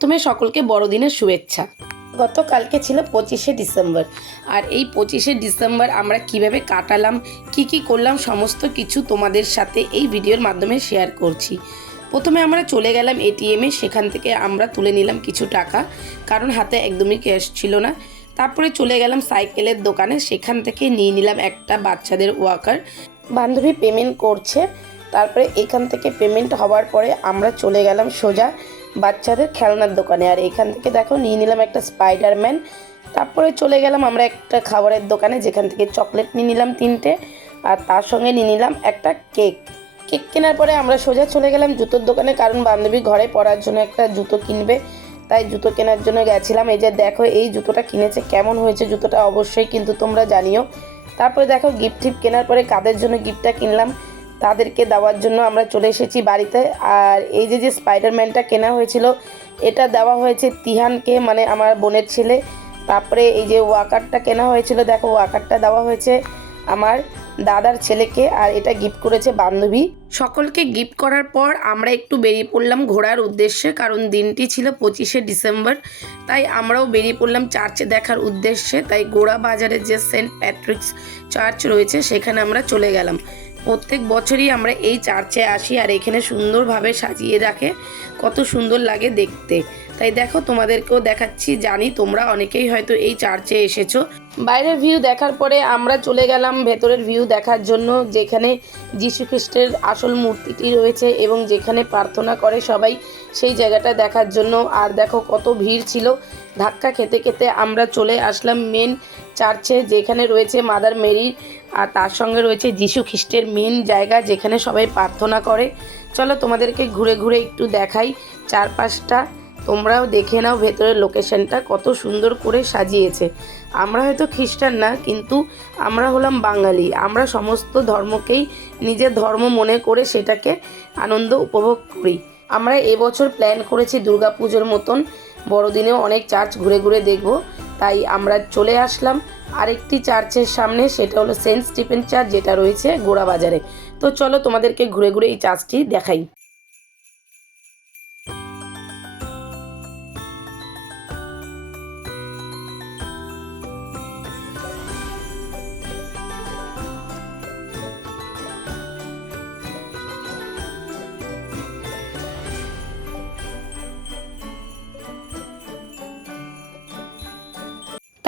প্রথমে সকলকে বড়দিনের শুভেচ্ছা। গতকালকে ছিল পঁচিশে ডিসেম্বর। আর এই পঁচিশে ডিসেম্বর আমরা কীভাবে কাটালাম, কি কি করলাম, সমস্ত কিছু তোমাদের সাথে এই ভিডিওর মাধ্যমে শেয়ার করছি। প্রথমে আমরা চলে গেলাম এটিএমে সেখান থেকে আমরা তুলে নিলাম কিছু টাকা, কারণ হাতে একদমই ক্যাশ ছিল না। তারপরে চলে গেলাম সাইকেলের দোকানে, সেখান থেকে নিয়ে নিলাম একটা বাচ্চাদের ওয়াকার। বান্ধবী পেমেন্ট করছে, তারপরে এখান থেকে পেমেন্ট হওয়ার পরে আমরা চলে গেলাম সোজা বাচ্চাদের খেলনার দোকানে। আর এখান থেকে দেখো, নিয়ে নিলাম একটা স্পাইডারম্যান তারপরে চলে গেলাম আমরা একটা খাবারের দোকানে, যেখান থেকে চকলেট নিয়ে নিলাম তিনটে। আর তার সঙ্গে নিয়ে নিলাম একটা কেক। কেক কেনার পরে আমরা সোজা চলে গেলাম জুতোর দোকানে, কারণ বান্ধবী ঘরে পরার জন্য একটা জুতো কিনবে। তাই জুতো কেনার জন্য গেছিলাম। এই যে দেখো, এই জুতোটা কিনেছে, কেমন হয়েছে জুতোটা অবশ্যই কিন্তু তোমরা জানিও। তারপরে দেখো গিফট টিপ কেনার পরে কাদের জন্য গিফটটা কিনলাম? তাদেরকে দেওয়ার জন্য আমরা চলে এসেছি বাড়িতে। আর এই যে যে স্পাইডারম্যানটা কেনা হয়েছিল, এটা দেওয়া হয়েছে তিহানকে মানে আমার বোনের ছেলে। তারপরে এই যে ওয়াকারটা কেনা হয়েছিল, দেখো ওয়াকারটা দেওয়া হয়েছে আমার দাদার ছেলেকে, আর এটা গিফট করেছে বান্ধবী। সকলকে গিফট করার পর আমরা একটু বেরিয়ে পড়লাম ঘোরার উদ্দেশ্যে, কারণ দিনটি ছিল পঁচিশে ডিসেম্বর, তাই আমরাও বেরিয়ে পড়লাম চার্চে দেখার উদ্দেশ্যে। তাই গোড়া বাজারে যে সেন্ট প্যাট্রিক্স চার্চ রয়েছে, সেখানে আমরা চলে গেলাম। প্রত্যেক বছরই আমরা এই চার্চে আসি আর এখানে সুন্দরভাবে সাজিয়ে রাখে। কত সুন্দর লাগে দেখতে। তাই দেখো তোমাদেরকেও দেখাচ্ছি। জানি তোমরা অনেকেই হয়তো এই চার্চে এসেছ। বাইরের ভিউ দেখার পরে আমরা চলে গেলাম ভেতরের ভিউ দেখার জন্য, যেখানে খ্রিস্টের আসল মূর্তিটি রয়েছে এবং যেখানে প্রার্থনা করে সবাই সেই জায়গাটা দেখার জন্য। আর দেখো কত ভিড় ছিল। ধাক্কা খেতে খেতে আমরা চলে আসলাম মেন চার্চে যেখানে রয়েছে মাদার মেরির আর তার সঙ্গে রয়েছে যীশু খ্রিস্টের মেন জায়গা, যেখানে সবাই প্রার্থনা করে। চলো তোমাদেরকে ঘুরে ঘুরে একটু দেখাই চারপাশটা। তোমরাও দেখে নাও ভেতরের লোকেশনটা কত সুন্দর করে সাজিয়েছে। আমরা হয়তো খ্রিস্টান না, কিন্তু আমরা হলাম বাঙালি। আমরা সমস্ত ধর্মকেই নিজের ধর্ম মনে করে সেটাকে আনন্দ উপভোগ করি। আমরা এবছর প্ল্যান করেছি দুর্গাপুজোর মতন। বড়দিনেও অনেক চার্চ ঘুরে ঘুরে দেখব। তাই আমরা চলে আসলাম আরেকটি চার্চের সামনে, সেটা হলো সেন্ট স্টিফেন চার্চ, যেটা রয়েছে গোড়া বাজারে তো চলো তোমাদেরকে ঘুরে ঘুরে এই চার্চটি দেখাই।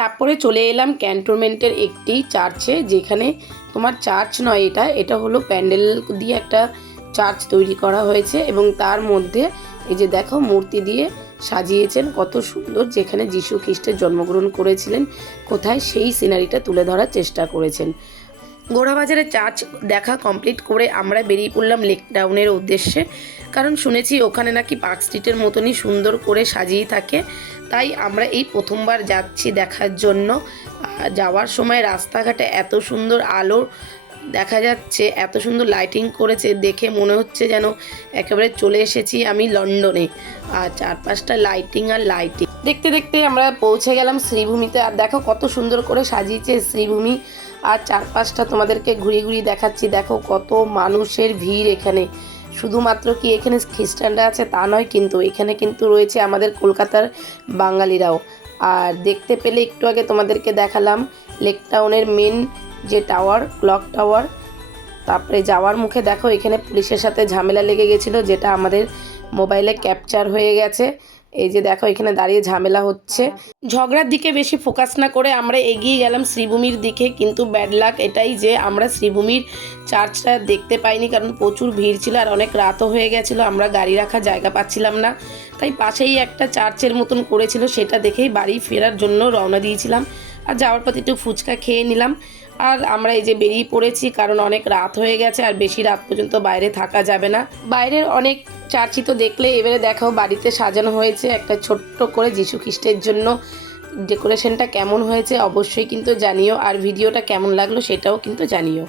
তারপরে চলে এলাম ক্যান্টনমেন্টের একটি চার্চে, যেখানে তোমার চার্চ নয় এটা এটা হলো প্যান্ডেল দিয়ে একটা চার্চ তৈরি করা হয়েছে এবং তার মধ্যে এই যে দেখো মূর্তি দিয়ে সাজিয়েছেন কত সুন্দর, যেখানে যীশু খ্রিস্টের জন্মগ্রহণ করেছিলেন, কোথায় সেই সিনারিটা তুলে ধরার চেষ্টা করেছেন। গোড়াবাজারে চার্চ দেখা কমপ্লিট করে আমরা বেরিয়ে পড়লাম লেক টাউনের উদ্দেশ্যে। কারণ শুনেছি ওখানে নাকি পার্ক স্ট্রিটের মতনই সুন্দর করে সাজিয়ে থাকে। তাই আমরা এই প্রথমবার যাচ্ছি দেখার জন্য। যাওয়ার সময় রাস্তাঘাটে এত সুন্দর আলো দেখা যাচ্ছে, এত সুন্দর লাইটিং করেছে, দেখে মনে হচ্ছে যেন একেবারে চলে এসেছি আমি লন্ডনে। আর চারপাশটা লাইটিং আর লাইটিং দেখতে দেখতে আমরা পৌঁছে গেলাম শ্রীভূমিতে। আর দেখো কত সুন্দর করে সাজিয়েছে শ্রীভূমি। আর চারপাশটা তোমাদেরকে ঘুরিয়ে ঘুরিয়ে দেখাচ্ছি। দেখো কত মানুষের ভিড় এখানে। শুধুমাত্র কি এখানে খ্রিস্টানরা আছে তা নয়, কিন্তু এখানে কিন্তু রয়েছে আমাদের কলকাতার বাঙালিরাও। আর দেখতে পেলে একটু আগে তোমাদেরকে দেখালাম লেক টাউনের মেন যে টাওয়ার, ক্লক টাওয়ার। তারপরে যাওয়ার মুখে দেখো এখানে পুলিশের সাথে ঝামেলা লেগে গেছিল, যেটা আমাদের মোবাইলে ক্যাপচার হয়ে গেছে। এই যে দেখো, এখানে দাঁড়িয়ে ঝামেলা হচ্ছে। ঝগড়ার দিকে বেশি ফোকাস না করে আমরা এগিয়ে গেলাম শ্রীভূমির দিকে, কিন্তু ব্যাড লাক এটাই যে আমরা শ্রীভূমির চার্চটা দেখতে পাইনি, কারণ প্রচুর ভিড় ছিল আর অনেক রাতও হয়ে গেছিল, আমরা গাড়ি রাখার জায়গা পাচ্ছিলাম না। তাই পাশেই একটা চার্চের মতন করেছিল, সেটা দেখেই বাড়ি ফেরার জন্য রওনা দিয়েছিলাম। আর যাওয়ার পথে একটু ফুচকা খেয়ে নিলাম। আর আমরা এই যে বেরিয়ে পড়েছি, কারণ অনেক রাত হয়ে গেছে আর বেশি রাত পর্যন্ত বাইরে থাকা যাবে না। বাইরের অনেক চার্চি তো দেখলে, এবারে দেখো বাড়িতে সাজানো হয়েছে একটা ছোট্ট করে যিশু খ্রিস্টের জন্য। ডেকোরেশনটা কেমন হয়েছে অবশ্যই কিন্তু জানিও, আর ভিডিওটা কেমন লাগল সেটাও কিন্তু জানিও।